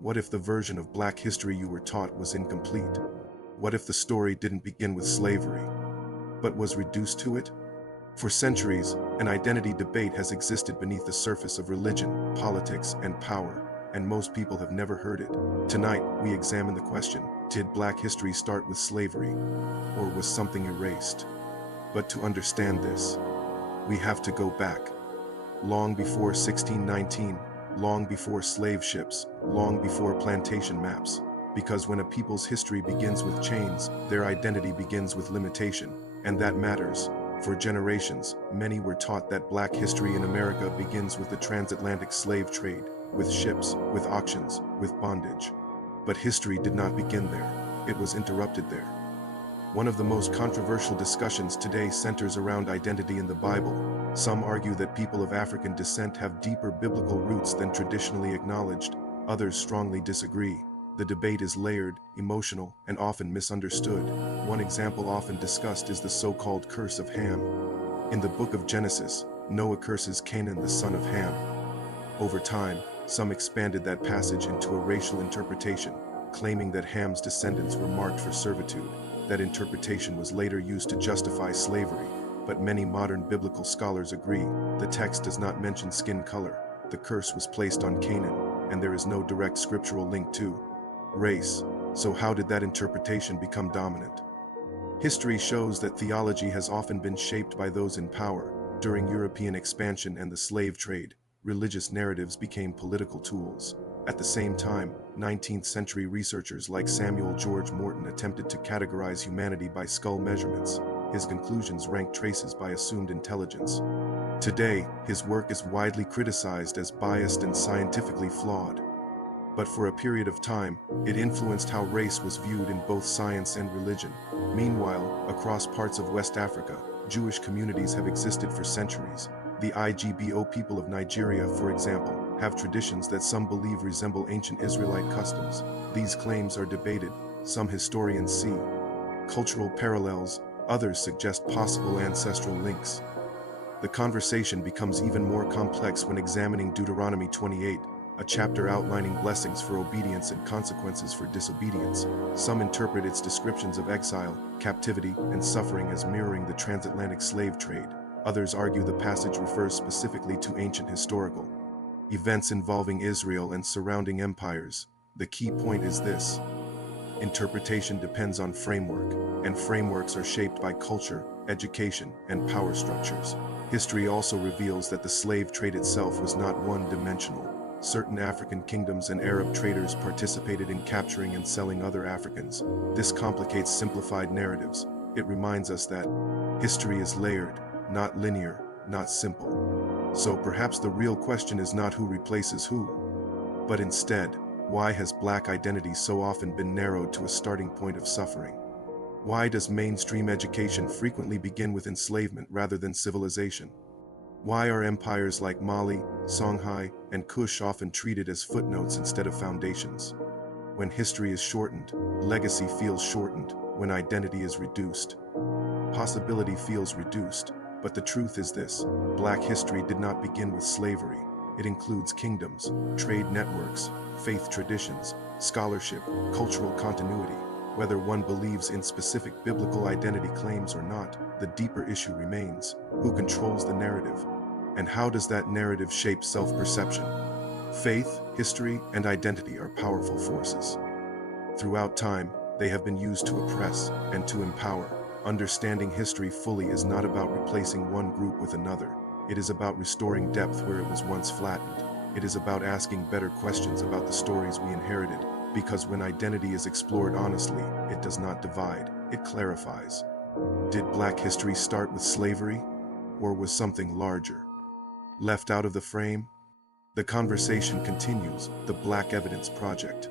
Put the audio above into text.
What if the version of Black history you were taught was incomplete? What if the story didn't begin with slavery, but was reduced to it? For centuries, an identity debate has existed beneath the surface of religion, politics, and power, and most people have never heard it. Tonight, we examine the question, did Black history start with slavery, or was something erased? But to understand this, we have to go back. Long before 1619, long before slave ships, long before plantation maps. Because when a people's history begins with chains, their identity begins with limitation, and that matters. For generations, many were taught that Black history in America begins with the transatlantic slave trade, with ships, with auctions, with bondage. But history did not begin there. It was interrupted there. One of the most controversial discussions today centers around identity in the Bible. Some argue that people of African descent have deeper biblical roots than traditionally acknowledged. Others strongly disagree. The debate is layered, emotional, and often misunderstood. One example often discussed is the so-called curse of Ham. In the book of Genesis, Noah curses Canaan, the son of Ham. Over time, some expanded that passage into a racial interpretation, claiming that Ham's descendants were marked for servitude. That interpretation was later used to justify slavery, but many modern biblical scholars agree the text does not mention skin color. The curse was placed on Canaan, and there is no direct scriptural link to race. So how did that interpretation become dominant? History shows that theology has often been shaped by those in power. During European expansion and the slave trade, religious narratives became political tools. At the same time, 19th century researchers like Samuel George Morton attempted to categorize humanity by skull measurements. His conclusions ranked traces by assumed intelligence. Today, his work is widely criticized as biased and scientifically flawed. But for a period of time, it influenced how race was viewed in both science and religion. Meanwhile, across parts of West Africa, Jewish communities have existed for centuries. The Igbo people of Nigeria, for example, have traditions that some believe resemble ancient Israelite customs. These claims are debated. Some historians see cultural parallels, others suggest possible ancestral links. The conversation becomes even more complex when examining Deuteronomy 28, a chapter outlining blessings for obedience and consequences for disobedience. Some interpret its descriptions of exile, captivity, and suffering as mirroring the transatlantic slave trade. Others argue the passage refers specifically to ancient historical events involving Israel and surrounding empires. The key point is this: interpretation depends on framework, and frameworks are shaped by culture, education, and power structures. History also reveals that the slave trade itself was not one-dimensional. Certain African kingdoms and Arab traders participated in capturing and selling other Africans. This complicates simplified narratives. It reminds us that history is layered, not linear, not simple. So perhaps the real question is not who replaces who, but instead, why has Black identity so often been narrowed to a starting point of suffering? Why does mainstream education frequently begin with enslavement rather than civilization? Why are empires like Mali, Songhai, and Kush often treated as footnotes instead of foundations? When history is shortened, legacy feels shortened. When identity is reduced, possibility feels reduced. But the truth is this: Black history did not begin with slavery. It includes kingdoms, trade networks, faith traditions, scholarship, cultural continuity. Whether one believes in specific biblical identity claims or not, the deeper issue remains: who controls the narrative? And how does that narrative shape self-perception? Faith, history, and identity are powerful forces. Throughout time, they have been used to oppress and to empower. Understanding history fully is not about replacing one group with another. It is about restoring depth where it was once flattened. It is about asking better questions about the stories we inherited, because when identity is explored honestly, it does not divide, it clarifies. Did Black history start with slavery, or was something larger left out of the frame? The conversation continues. The Black Evidence Project.